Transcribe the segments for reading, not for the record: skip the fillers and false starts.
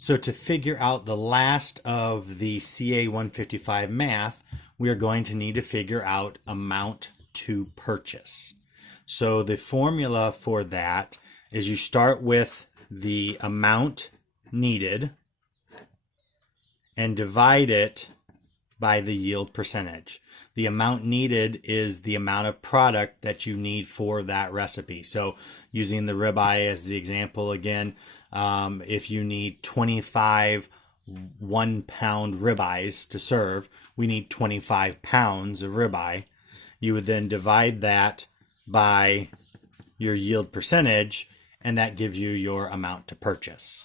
So to figure out the last of the CA 155 math, we are going to need to figure out amount to purchase. So the formula for that is you start with the amount needed and divide it by the yield percentage. The amount needed is the amount of product that you need for that recipe. So using the ribeye as the example again, if you need 25 1-pound ribeyes to serve, we need 25 pounds of ribeye. You would then divide that by your yield percentage, and that gives you your amount to purchase.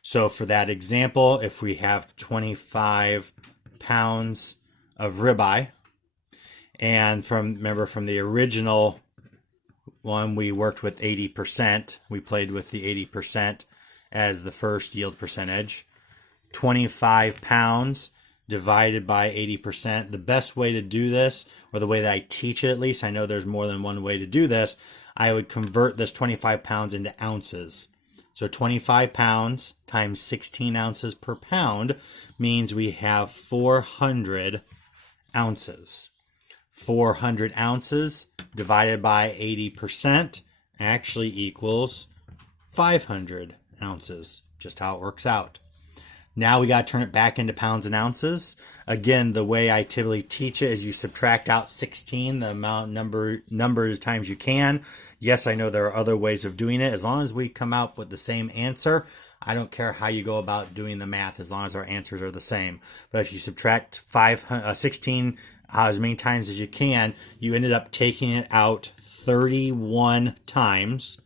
So for that example, if we have 25 pounds of ribeye, and remember from the original one, we worked with 80%. We played with the 80% as the first yield percentage. 25 pounds divided by 80%. The best way to do this, or the way that I teach it at least, I know there's more than one way to do this, I would convert this 25 pounds into ounces. So 25 pounds times 16 ounces per pound means we have 400 ounces. 400 ounces divided by 80% actually equals 500 ounces, just how it works out. Now we got to turn it back into pounds and ounces. Again, the way I typically teach it is you subtract out 16, the number of times you can. Yes, I know there are other ways of doing it. As long as we come out with the same answer, I don't care how you go about doing the math, as long as our answers are the same. But if you subtract 16 as many times as you can, you ended up taking it out 31 times,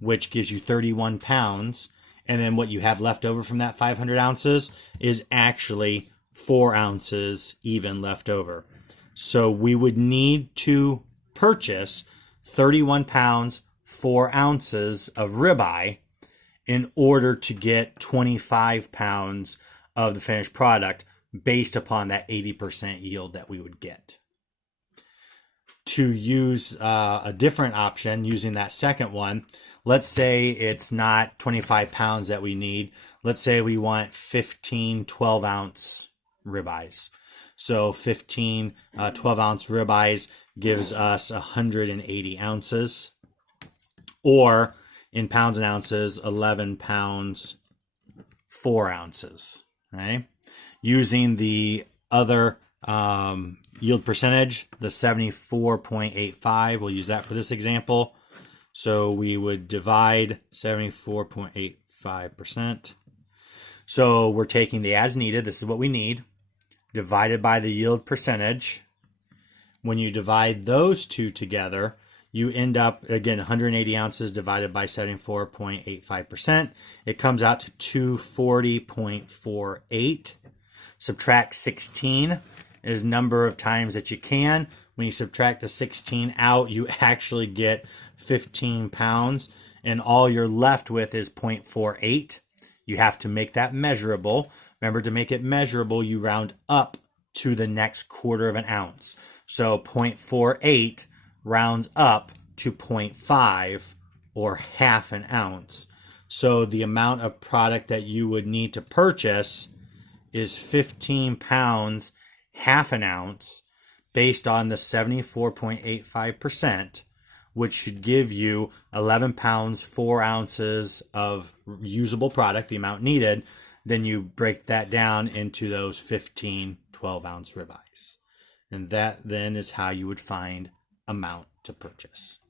which gives you 31 pounds. And then what you have left over from that 500 ounces is actually 4 ounces even left over. So we would need to purchase 31 pounds, 4 ounces of ribeye in order to get 25 pounds of the finished product based upon that 80% yield that we would get. To use a different option, using that second one, let's say it's not 25 pounds that we need. Let's say we want 15 12-ounce ribeyes. So 15 12-ounce ribeyes gives us 180 ounces. Or in pounds and ounces, 11 pounds, 4 ounces. Right? Using the other yield percentage, the 74.85, we'll use that for this example. So we would divide 74.85%. So we're taking the as needed, this is what we need, divided by the yield percentage. When you divide those two together, you end up, again, 180 ounces divided by 74.85%. It comes out to 240.48. Subtract 16 is number of times that you can. When you subtract the 16 out, you actually get 15 pounds, and all you're left with is 0.48. You have to make that measurable. Remember, to make it measurable, you round up to the next quarter of an ounce. So 0.48 rounds up to 0.5 or half an ounce. So the amount of product that you would need to purchase is 15 pounds, half an ounce, based on the 74.85%, which should give you 11 pounds, 4 ounces of usable product, the amount needed. Then you break that down into those 15 12-ounce ribeyes. And that then is how you would find amount to purchase.